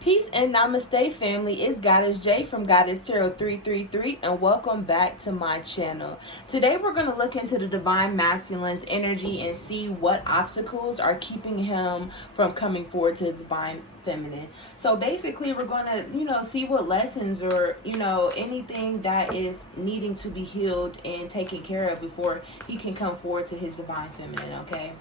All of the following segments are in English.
Peace and namaste, family. It's Goddess J from Goddess Tarot 333, and welcome back to my channel. Today we're going to look into the Divine Masculine's energy and see what obstacles are keeping him from coming forward to his Divine Feminine. So basically we're going to, see what lessons or, anything that is needing to be healed and taken care of before he can come forward to his Divine Feminine, okay?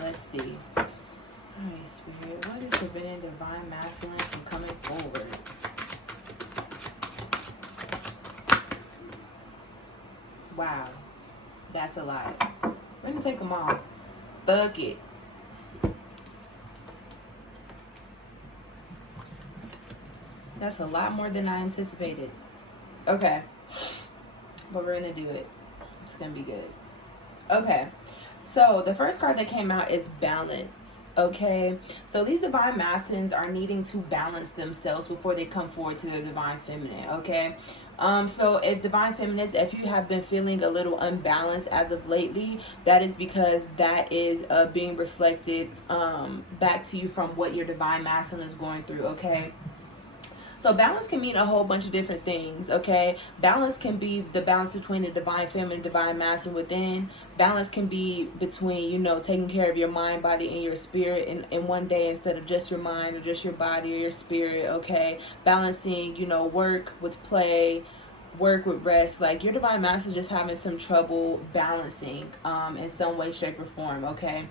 Let's see. Alright, Spirit, what is preventing Divine Masculine from coming forward? Wow, that's a lot. Let me take them all. Fuck it. That's a lot more than I anticipated. Okay, but we're gonna do it. It's gonna be good. Okay. So the first card that came out is balance. Okay, so these divine masculines are needing to balance themselves before they come forward to their divine feminine. Okay, so if divine feminines, if you have been feeling a little unbalanced as of lately, that is because that is being reflected back to you from what your divine masculine is going through. Okay. So balance can mean a whole bunch of different things, okay? Balance can be the balance between the divine feminine, divine masculine within. Balance can be between, taking care of your mind, body, and your spirit in one day instead of just your mind or just your body or your spirit, okay? Balancing, work with play, work with rest. Like your divine masculine is just having some trouble balancing in some way, shape, or form, okay?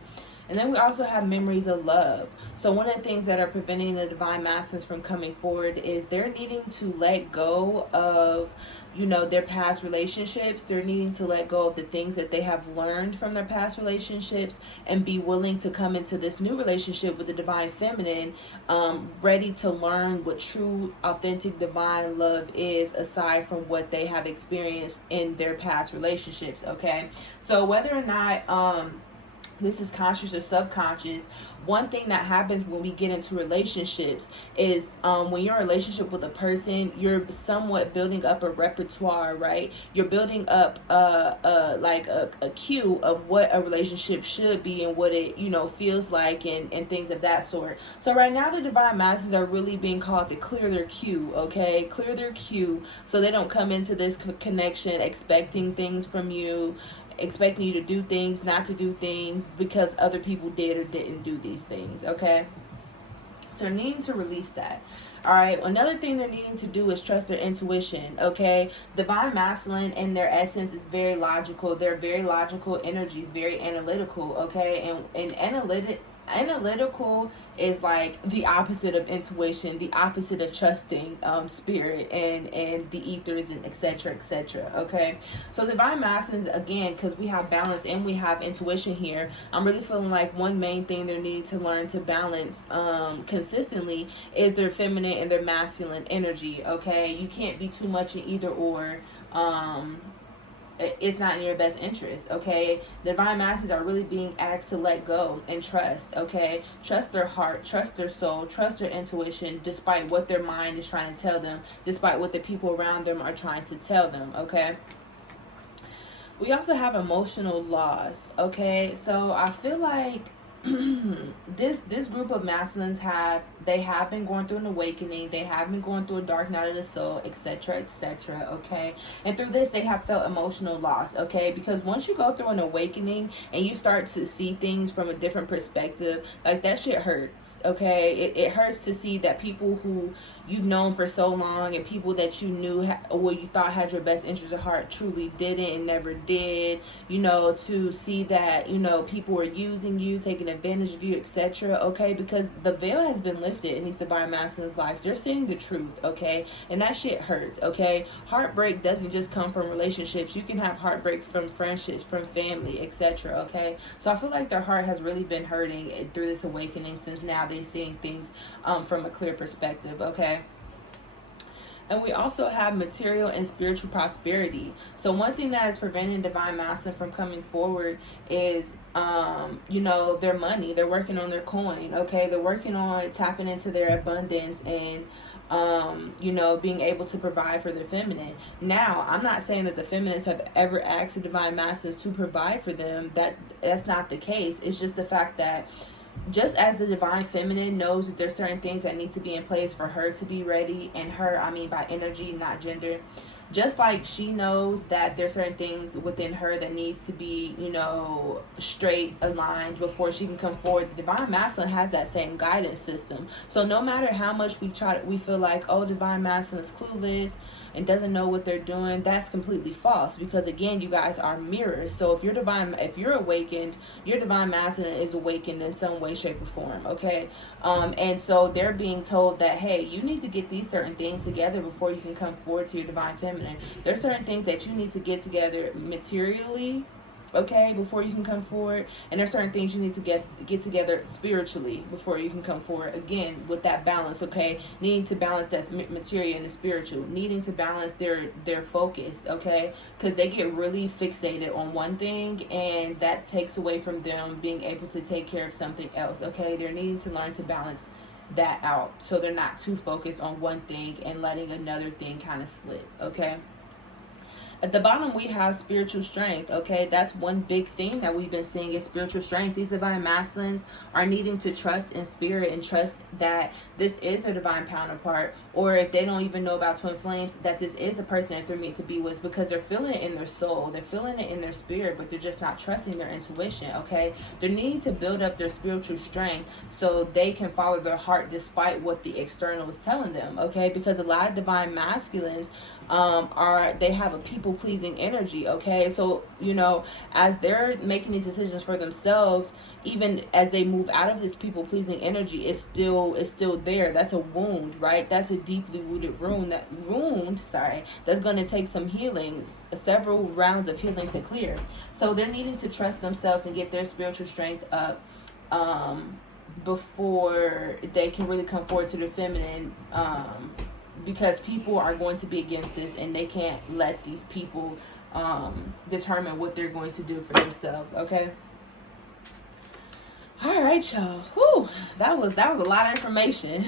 And then we also have memories of love. So one of the things that are preventing the divine masculines from coming forward is they're needing to let go of, their past relationships. They're needing to let go of the things that they have learned from their past relationships and be willing to come into this new relationship with the divine feminine, ready to learn what true, authentic, divine love is aside from what they have experienced in their past relationships, okay? So whether or not this is conscious or subconscious, one thing that happens when we get into relationships is when you're in a relationship with a person, you're somewhat building up a repertoire, right? You're building up a cue of what a relationship should be and what it feels like and things of that sort. So right now the divine masses are really being called to clear their cue, okay? Clear their cue so they don't come into this connection expecting things from you, expecting you to do things, not to do things because other people did or didn't do these things, okay? So they're needing to release that. All right, another thing they're needing to do is trust their intuition, okay? Divine masculine in their essence is very logical. They're very logical energies, very analytical, okay? And analytical is like the opposite of intuition, the opposite of trusting spirit and the ethers and etc., okay? So divine masculines, again, because we have balance and we have intuition here, I'm really feeling like one main thing they need to learn to balance consistently is their feminine and their masculine energy, okay? You can't be too much in either or. It's not in your best interest, okay? The divine masses are really being asked to let go and trust, okay? Trust their heart, trust their soul, trust their intuition, despite what their mind is trying to tell them, despite what the people around them are trying to tell them, okay? We also have emotional loss, okay? So I feel like this group of masculines have been going through an awakening. They have been going through a dark night of the soul, etc., okay? And through this, they have felt emotional loss, okay? Because once you go through an awakening and you start to see things from a different perspective, like that shit hurts, okay? It hurts to see that people who you've known for so long and people that you knew or you thought had your best interest at heart truly didn't and never did, to see that, people were using you, taking advantage of you, etc., okay? Because the veil has been lifted in these divine masculines' lives. They're seeing the truth, okay? And that shit hurts, okay? Heartbreak doesn't just come from relationships. You can have heartbreak from friendships, from family, etc., okay? So I feel like their heart has really been hurting through this awakening since now they're seeing things from a clear perspective, okay? And we also have material and spiritual prosperity. So one thing that is preventing divine masculine from coming forward is, their money. They're working on their coin, okay? They're working on tapping into their abundance and, being able to provide for their feminine. Now, I'm not saying that the feminists have ever asked the divine masculines to provide for them. That's not the case. It's just the fact that just as the divine feminine knows that there's certain things that need to be in place for her to be ready, and her, I mean by energy, not gender, just like she knows that there's certain things within her that needs to be, you know, straight aligned before she can come forward. The divine masculine has that same guidance system. So no matter how much we feel like, oh, divine masculine is clueless and doesn't know what they're doing, that's completely false, because again, you guys are mirrors. So if you're awakened, your divine masculine is awakened in some way, shape, or form. Okay. And so they're being told that, hey, you need to get these certain things together before you can come forward to your divine feminine. There's certain things that you need to get together materially, okay, before you can come forward. And there's certain things you need to get together spiritually before you can come forward. Again, with that balance, okay, needing to balance that material and the spiritual, needing to balance their focus, okay, because they get really fixated on one thing, and that takes away from them being able to take care of something else. Okay, they're needing to learn to balance that out, so they're not too focused on one thing and letting another thing kind of slip. Okay. At the bottom, we have spiritual strength, okay? That's one big theme that we've been seeing is spiritual strength. These divine masculines are needing to trust in spirit and trust that this is their divine counterpart, or if they don't even know about twin flames, that this is the person that they're meant to be with, because they're feeling it in their soul. They're feeling it in their spirit, but they're just not trusting their intuition, okay? They're needing to build up their spiritual strength so they can follow their heart despite what the external is telling them, okay? Because a lot of divine masculines they have a people-pleasing energy, okay? So, you know, as they're making these decisions for themselves, even as they move out of this people-pleasing energy, it's still there. That's a wound, right? That's a deeply rooted wound. That's going to take some healings, several rounds of healing to clear. So they're needing to trust themselves and get their spiritual strength up before they can really come forward to the feminine, because people are going to be against this, and they can't let these people determine what they're going to do for themselves. Okay. All right, y'all. Whew, that was a lot of information.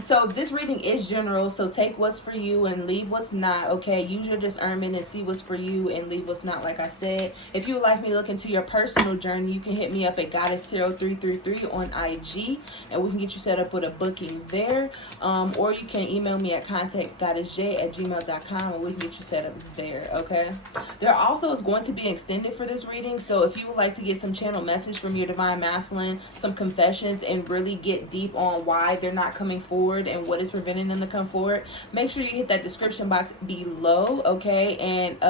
So this reading is general, so take what's for you and leave what's not, okay? Use your discernment and see what's for you and leave what's not, like I said. If you would like me to look into your personal journey, you can hit me up at GoddessTarot333 on IG, and we can get you set up with a booking there. Or you can email me at contactgoddessj@gmail.com, and we can get you set up there, okay? There also is going to be extended for this reading, so if you would like to get some channel message from your divine masculine, some confessions, and really get deep on why they're not coming forward and what is preventing them to come forward, make sure you hit that description box below, okay, and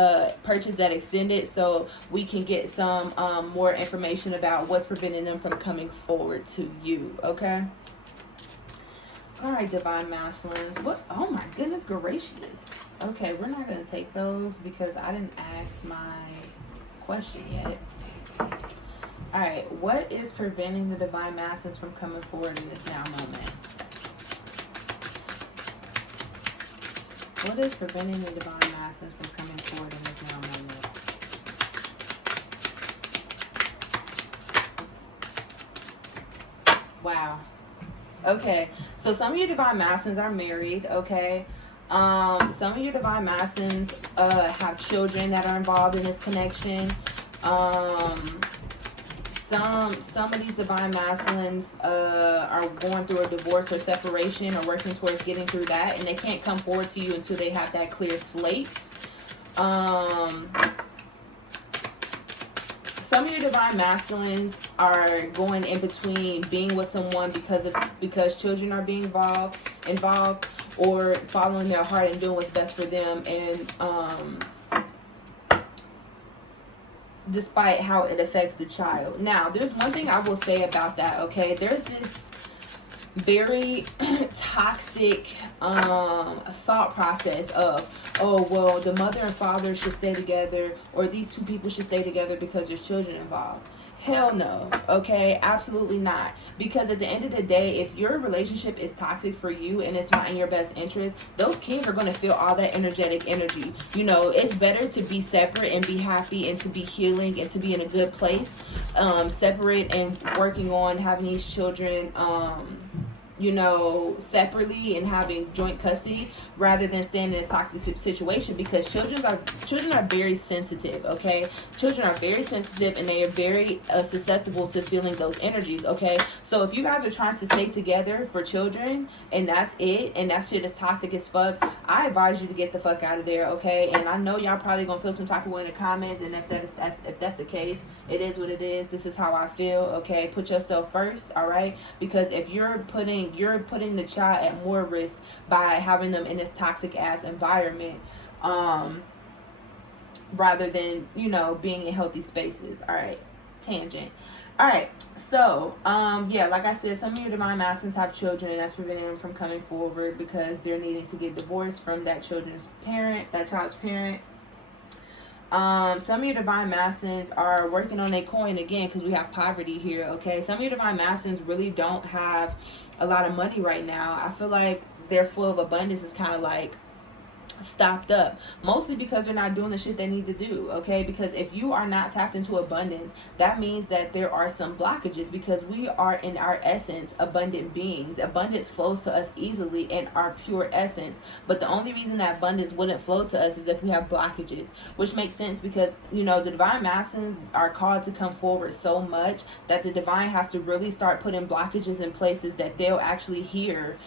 purchase that extended so we can get some more information about what's preventing them from coming forward to you, okay? All right, divine masculines. What? Oh my goodness gracious. Okay, we're not going to take those because I didn't ask my question yet. All right, what is preventing the divine masculines from coming forward in this now moment? What is preventing the divine masculines from coming forward in this now moment? Wow. Okay, so some of your divine masculines are married, okay? Some of your divine masculines have children that are involved in this connection. Some of these divine masculines are going through a divorce or separation or working towards getting through that, and they can't come forward to you until they have that clear slate. Some of your divine masculines are going in between being with someone because children are being involved, or following their heart and doing what's best for them, and despite how it affects the child. Now, there's one thing I will say about that, okay? There's this very toxic thought process of, oh, well, the mother and father should stay together, or these two people should stay together because there's children involved. Hell no, okay? Absolutely not. Because at the end of the day, if your relationship is toxic for you and it's not in your best interest, those kids are going to feel all that energetic energy. You know, it's better to be separate and be happy and to be healing and to be in a good place. Separate and working on having these children you know, separately and having joint custody rather than staying in a toxic situation, because children are very sensitive, okay? Children are very sensitive, and they are very susceptible to feeling those energies, okay? So if you guys are trying to stay together for children and that's it, and that shit is toxic as fuck, I advise you to get the fuck out of there, okay? And I know y'all probably gonna feel some type of way in the comments, and if that's the case, it is what it is. This is how I feel, okay? Put yourself first, all right? Because if you're putting the child at more risk by having them in this toxic ass environment, rather than, you know, being in healthy spaces. All right, tangent. All right, so yeah, like I said, some of your divine masculines have children, and that's preventing them from coming forward because they're needing to get divorced from that child's parent. Some of your divine masculines are working on their coin again, because we have poverty here, okay? Some of your divine masculines really don't have a lot of money right now. I feel like their flow of abundance is kind of like stopped up, mostly because they're not doing the shit they need to do, okay? Because if you are not tapped into abundance, that means that there are some blockages, because we are in our essence abundant beings. Abundance flows to us easily in our pure essence, but the only reason that abundance wouldn't flow to us is if we have blockages, which makes sense because, you know, the divine masculines are called to come forward so much that the divine has to really start putting blockages in places that they'll actually hear,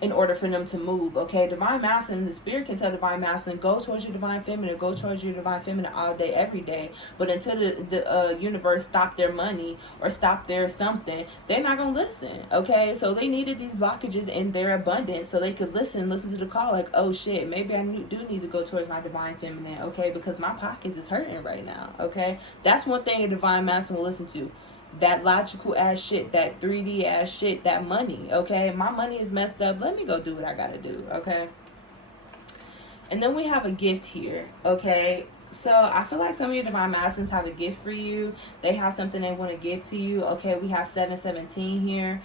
in order for them to move, okay? Divine masculine, the spirit can tell divine masculine, go towards your divine feminine, go towards your divine feminine all day, every day. But until the universe stop their money or stop their something, they're not going to listen, okay? So they needed these blockages in their abundance so they could listen to the call, like, oh shit, maybe I do need to go towards my divine feminine, okay? Because my pockets is hurting right now, okay? That's one thing a divine masculine will listen to. That logical ass shit, that 3D ass shit, that money, okay? My money is messed up. Let me go do what I gotta do, okay? And then we have a gift here, okay? So I feel like some of your divine masculines have a gift for you. They have something they want to give to you, okay? We have 717 here,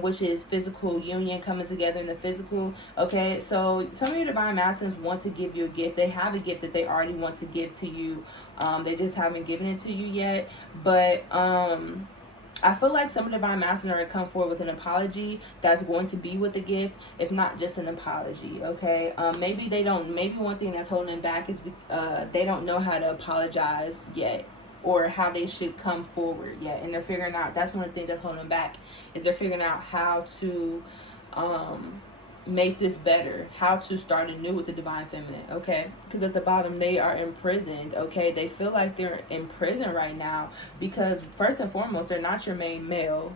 which is physical union, coming together in the physical, okay? So some of your divine masculines want to give you a gift. They have a gift that they already want to give to you. They just haven't given it to you yet. But I feel like some of the divine masculines are going to come forward with an apology that's going to be with the gift, if not just an apology, okay? Maybe one thing that's holding them back is they don't know how to apologize yet, or how they should come forward yet. And they're figuring out, that's one of the things that's holding them back, is they're figuring out how to make this better, how to start anew with the divine feminine, okay? Because at the bottom, they are imprisoned, okay? They feel like they're in prison right now because, first and foremost, they're not your main male,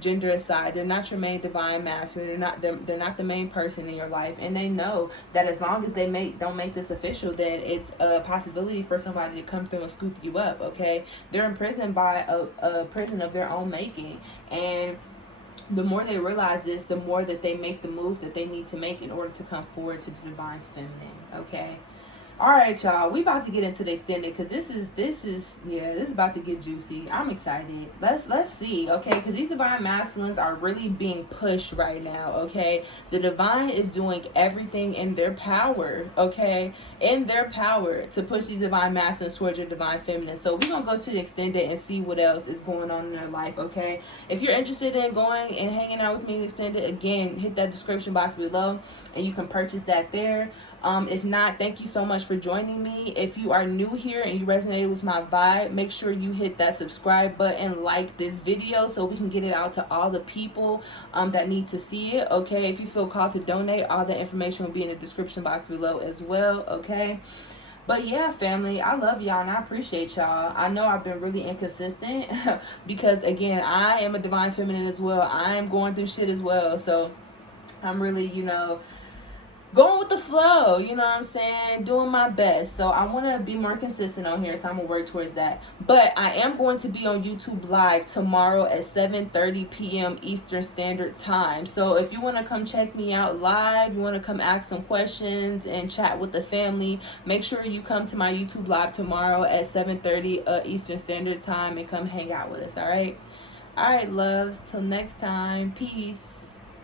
gender aside. They're not your main divine masculine. They're not the main person in your life, and they know that as long as they don't make this official, then it's a possibility for somebody to come through and scoop you up, okay? They're imprisoned by a prison of their own making, and the more they realize this, the more that they make the moves that they need to make in order to come forward to the divine feminine, okay? All right, y'all, we about to get into the extended, because this is about to get juicy. I'm excited. Let's see, okay? Because these divine masculines are really being pushed right now, okay? The divine is doing everything in their power, okay? In their power to push these divine masculines towards your divine feminine. So we're going to go to the extended and see what else is going on in their life, okay? If you're interested in going and hanging out with me in the extended, again, hit that description box below and you can purchase that there. If not, thank you so much for joining me. If you are new here and you resonated with my vibe, make sure you hit that subscribe button, like this video so we can get it out to all the people that need to see it, okay? If you feel called to donate, all the information will be in the description box below as well, okay? But yeah, family, I love y'all and I appreciate y'all. I know I've been really inconsistent because, again, I am a divine feminine as well. I am going through shit as well, so I'm really, going with the flow, you know what I'm saying? Doing my best. So I want to be more consistent on here, so I'm going to work towards that. But I am going to be on YouTube Live tomorrow at 7:30 p.m. Eastern Standard Time. So if you want to come check me out live, you want to come ask some questions and chat with the family, make sure you come to my YouTube Live tomorrow at 7:30 Eastern Standard Time and come hang out with us, all right? All right, loves. Till next time. Peace.